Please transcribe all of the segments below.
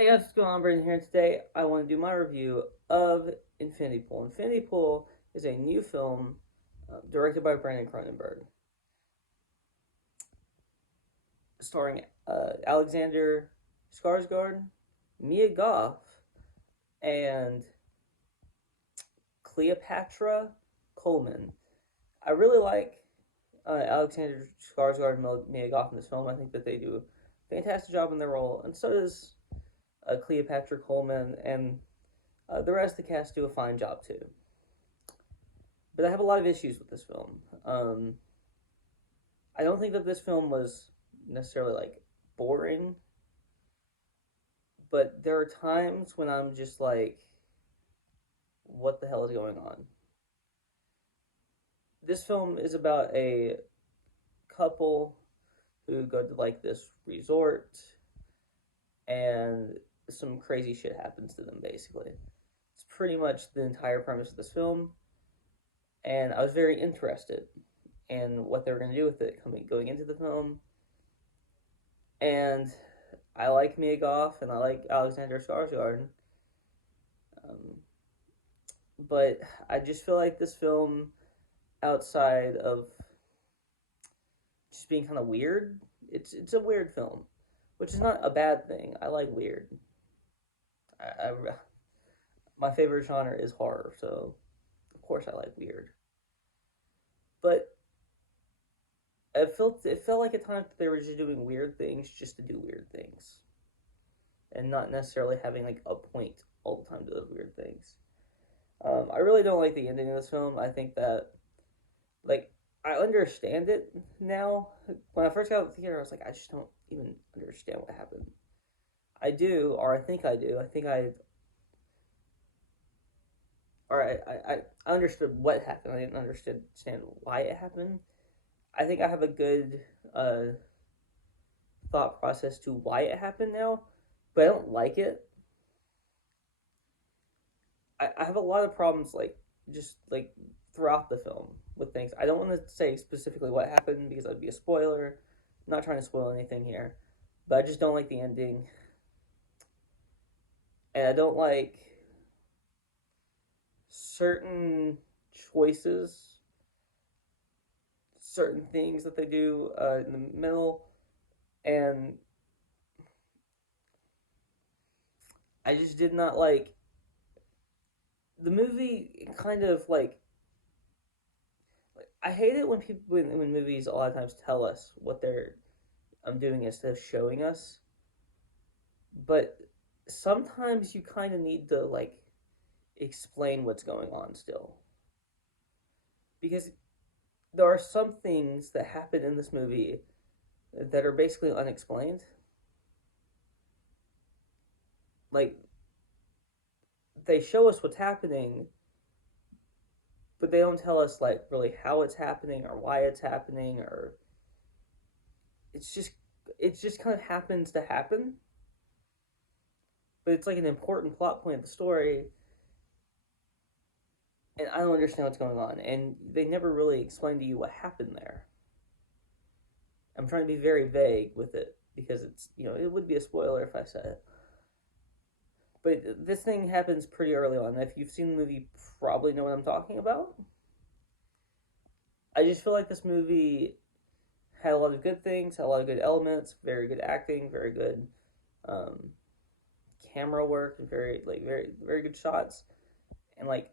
Hey guys, what's going on? Brandon here. Today I want to do my review of Infinity Pool. Infinity Pool is a new film directed by Brandon Cronenberg, starring Alexander Skarsgård, Mia Goth, and Cleopatra Coleman. I really like Alexander Skarsgård and Mia Goth in this film. I think that they do a fantastic job in their role, and so does Cleopatra Coleman, and the rest of the cast do a fine job too. But I have a lot of issues with this film. I don't think that this film was necessarily like boring, but there are times when I'm just like, what the hell is going on? This film is about a couple who go to like this resort and some crazy shit happens to them basically. It's pretty much the entire premise of this film, and I was very interested in what they were going to do with it going into the film. And I like Mia Goth and I like Alexander Skarsgård, um, but I just feel like this film, outside of just being kind of weird, it's a weird film, which is not a bad thing. I like weird. I my favorite genre is horror, so of course I like weird. But it felt like at times that they were just doing weird things just to do weird things, and not necessarily having like a point all the time to those weird things. I really don't like the ending of this film. I think that, like, I understand it now. When I first got out of the theater, I was like, I just don't even understand what happened. I do, or I think I do. I think or I understood what happened. I didn't understand why it happened. I think I have a good uh, thought process to why it happened now, but I don't like it. I have a lot of problems, like, just like throughout the film with things. I don't want to say specifically what happened because that would be a spoiler. I'm not trying to spoil anything here, but I just don't like the ending, and I don't like certain choices, certain things that they do in the middle, and I just did not like the movie. Kind of like, I hate it when when movies a lot of times tell us what they're doing instead of showing us. But sometimes you kind of need to like explain what's going on still, because there are some things that happen in this movie that are basically unexplained. Like, they show us what's happening, but they don't tell us like really how it's happening or why it's happening, or it's just it just kind of happens to happen. But it's like an important plot point of the story, and I don't understand what's going on, and they never really explain to you what happened there. I'm trying to be very vague with it because it would be a spoiler if I said it. But this thing happens pretty early on. If you've seen the movie, you probably know what I'm talking about. I just feel like this movie had a lot of good things, had a lot of good elements, very good acting, very good um, camera work, and very good shots, and like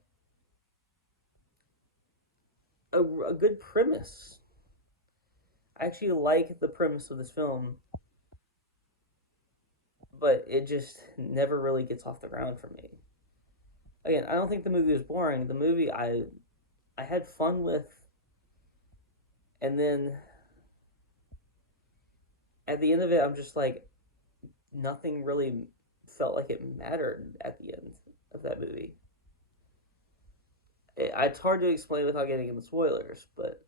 a good premise. I actually like the premise of this film, but it just never really gets off the ground for me. Again, I don't think the movie was boring. The movie I had fun with, and then at the end of it, I'm just like, nothing really felt like it mattered at the end of that movie. It's hard to explain without getting into spoilers, but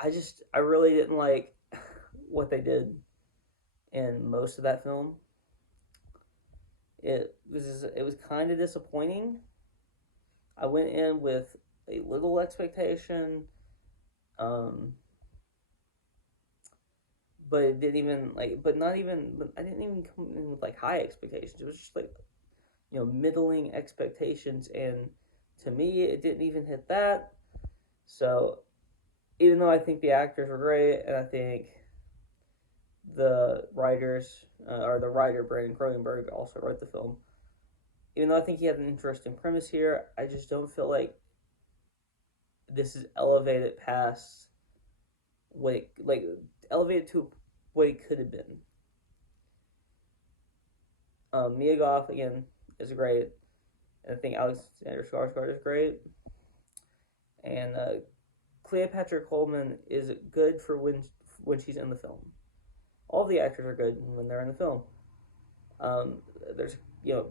I really didn't like what they did in most of that film. It was kind of disappointing. I went in with a little expectation, um, but it didn't even like, but not even, but I didn't even come in with like high expectations. It was just like, middling expectations, and to me, it didn't even hit that. So even though I think the actors were great, and I think the writers, or the writer Brandon Cronenberg also wrote the film. Even though I think he had an interesting premise here, I just don't feel like this is elevated past what it, like elevated to what it could have been. Mia Goth again is great, and I think Alexander Skarsgård is great, and Cleopatra Coleman is good for when she's in the film. All the actors are good when they're in the film. Um, there's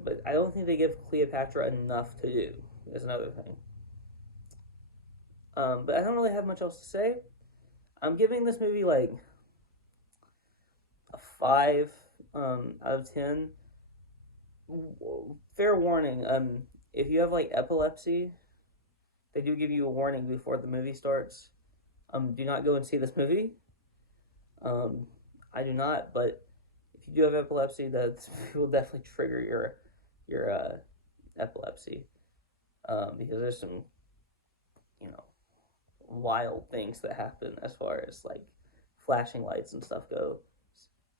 but I don't think they give Cleopatra enough to do. Is another thing. But I don't really have much else to say. I'm giving this movie like a 5 out of 10. Fair warning. If you have like epilepsy, they do give you a warning before the movie starts. Do not go and see this movie. Um, I do not, but if you do have epilepsy, that will definitely trigger your epilepsy. Because there's some you know wild things that happen as far as like flashing lights and stuff go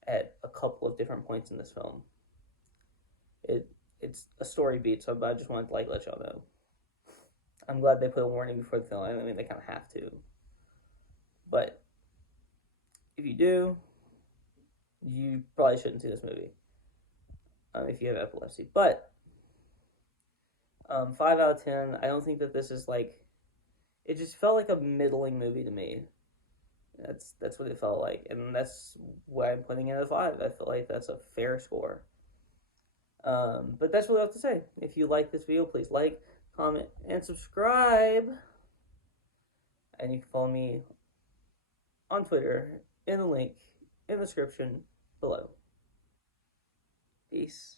at a couple of different points in this film. It's a story beat, so I just wanted to like let y'all know. I'm glad they put a warning before the film. I mean, they kind of have to, but if you do, you probably shouldn't see this movie if you have epilepsy. But 5 out of 10. I don't think that this is like. It just felt like a middling movie to me. That's what it felt like, and that's why I'm putting it at a 5. I feel like that's a fair score. But that's what I have to say. If you like this video, please like, comment, and subscribe. And you can follow me on Twitter in the link in the description below. Peace.